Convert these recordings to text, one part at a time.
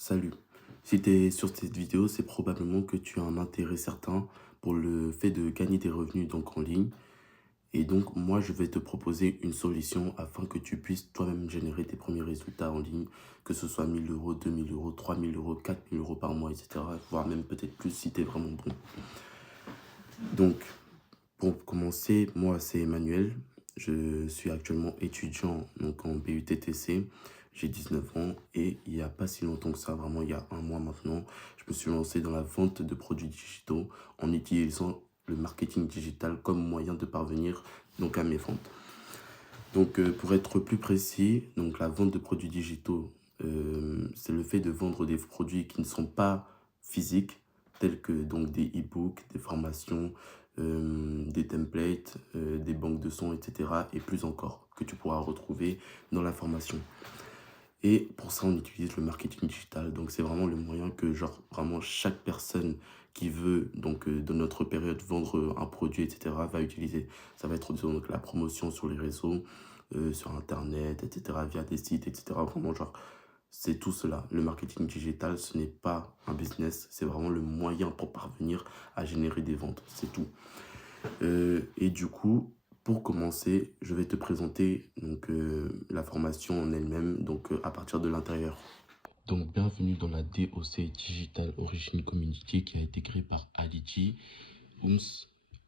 Salut. Si tu es sur cette vidéo, c'est probablement que tu as un intérêt certain pour le fait de gagner des revenus donc en ligne. Et donc, moi, je vais te proposer une solution afin que tu puisses toi-même générer tes premiers résultats en ligne, que ce soit 1 000 euros, 2 000 euros, 3 000 euros, 4 000 euros par mois, etc. Voire même peut-être plus si tu es vraiment bon. Donc, pour commencer, moi, c'est Emmanuel. Je suis actuellement étudiant donc en BUTTC. J'ai 19 ans et il n'y a pas si longtemps que ça, vraiment il y a un mois maintenant, je me suis lancé dans la vente de produits digitaux en utilisant le marketing digital comme moyen de parvenir donc à mes ventes. Donc pour être plus précis, donc la vente de produits digitaux, c'est le fait de vendre des produits qui ne sont pas physiques, tels que donc des e-books, des formations, des templates, des banques de sons, etc. Et plus encore, que tu pourras retrouver dans la formation. Et pour ça, on utilise le marketing digital. Donc, c'est vraiment le moyen que, genre, vraiment chaque personne qui veut, donc, dans notre période, vendre un produit, etc., va utiliser. Ça va être donc la promotion sur les réseaux, sur Internet, etc., via des sites, etc. Vraiment, genre, c'est tout cela. Le marketing digital, ce n'est pas un business, c'est vraiment le moyen pour parvenir à générer des ventes. C'est tout. Et du coup, pour commencer, je vais te présenter donc, la formation en elle-même, donc à partir de l'intérieur. Donc, bienvenue dans la DOC Digital Origin Community qui a été créée par Aliji, Ooms,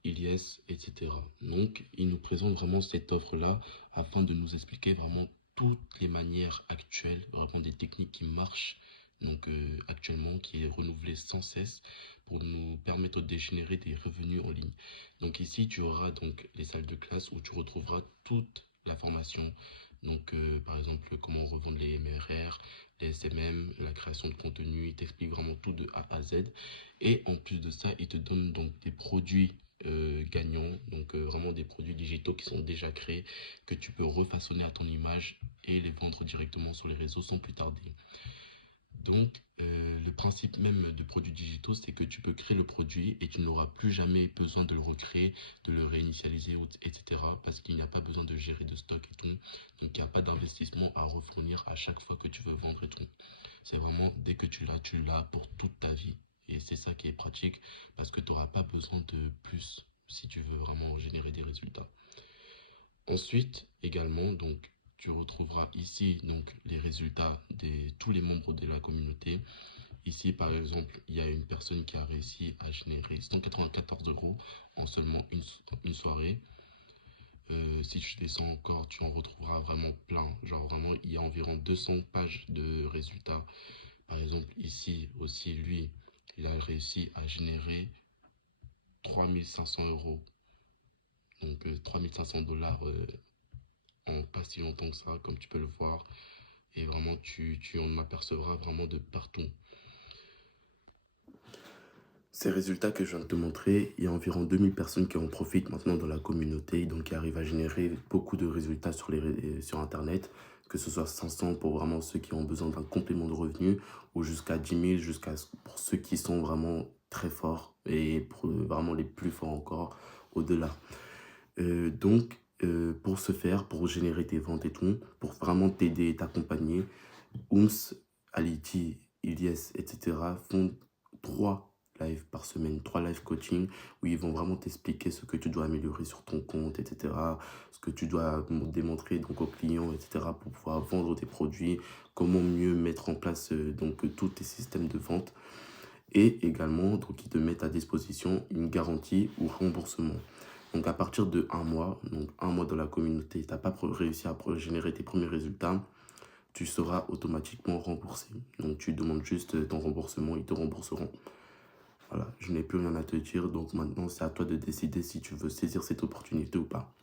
Ilyes, etc. Donc, il nous présente vraiment cette offre-là afin de nous expliquer vraiment toutes les manières actuelles, vraiment des techniques qui marchent donc actuellement, qui est renouvelée sans cesse pour nous permettre de générer des revenus en ligne. Donc ici, tu auras donc les salles de classe où tu retrouveras toute la formation. Donc par exemple, comment revendre les MRR, les SMM, la création de contenu, il t'explique vraiment tout de A à Z. Et en plus de ça, il te donne donc des produits gagnants, donc vraiment des produits digitaux qui sont déjà créés, que tu peux refaçonner à ton image et les vendre directement sur les réseaux sans plus tarder. Donc, le principe même de produits digitaux, c'est que tu peux créer le produit et tu n'auras plus jamais besoin de le recréer, de le réinitialiser, etc. Parce qu'il n'y a pas besoin de gérer de stock et tout. Donc, il n'y a pas d'investissement à refournir à chaque fois que tu veux vendre et tout. C'est vraiment, dès que tu l'as pour toute ta vie. Et c'est ça qui est pratique parce que tu n'auras pas besoin de plus si tu veux vraiment générer des résultats. Ensuite, également, donc, tu retrouveras ici donc, les résultats de tous les membres de la communauté. Ici, par exemple, il y a une personne qui a réussi à générer 194 euros en seulement une soirée. Si tu descends encore, tu en retrouveras vraiment plein. Genre vraiment, il y a environ 200 pages de résultats. Par exemple, ici aussi, lui, il a réussi à générer 3 500 euros. Donc 3 500 $ en pas si longtemps que ça, comme tu peux le voir. Et vraiment, tu en apercevras vraiment de partout. Ces résultats que je viens de te montrer, il y a environ 2000 personnes qui en profitent maintenant dans la communauté, donc qui arrivent à générer beaucoup de résultats sur Internet, que ce soit 500 pour vraiment ceux qui ont besoin d'un complément de revenu, ou jusqu'à 10 000, pour ceux qui sont vraiment très forts, et pour vraiment les plus forts encore, au-delà. Pour ce faire, pour générer tes ventes et tout, pour vraiment t'aider et t'accompagner, Ooms, Aliti, Ilyes, etc. font 3 lives par semaine, 3 live coaching où ils vont vraiment t'expliquer ce que tu dois améliorer sur ton compte, etc. Ce que tu dois démontrer donc aux clients, etc. pour pouvoir vendre tes produits, comment mieux mettre en place donc tous tes systèmes de vente. Et également, donc, ils te mettent à disposition une garantie ou remboursement. Donc, à partir de un mois, donc un mois dans la communauté, tu n'as pas réussi à générer tes premiers résultats, tu seras automatiquement remboursé. Donc, tu demandes juste ton remboursement, ils te rembourseront. Voilà, je n'ai plus rien à te dire. Donc, maintenant, c'est à toi de décider si tu veux saisir cette opportunité ou pas.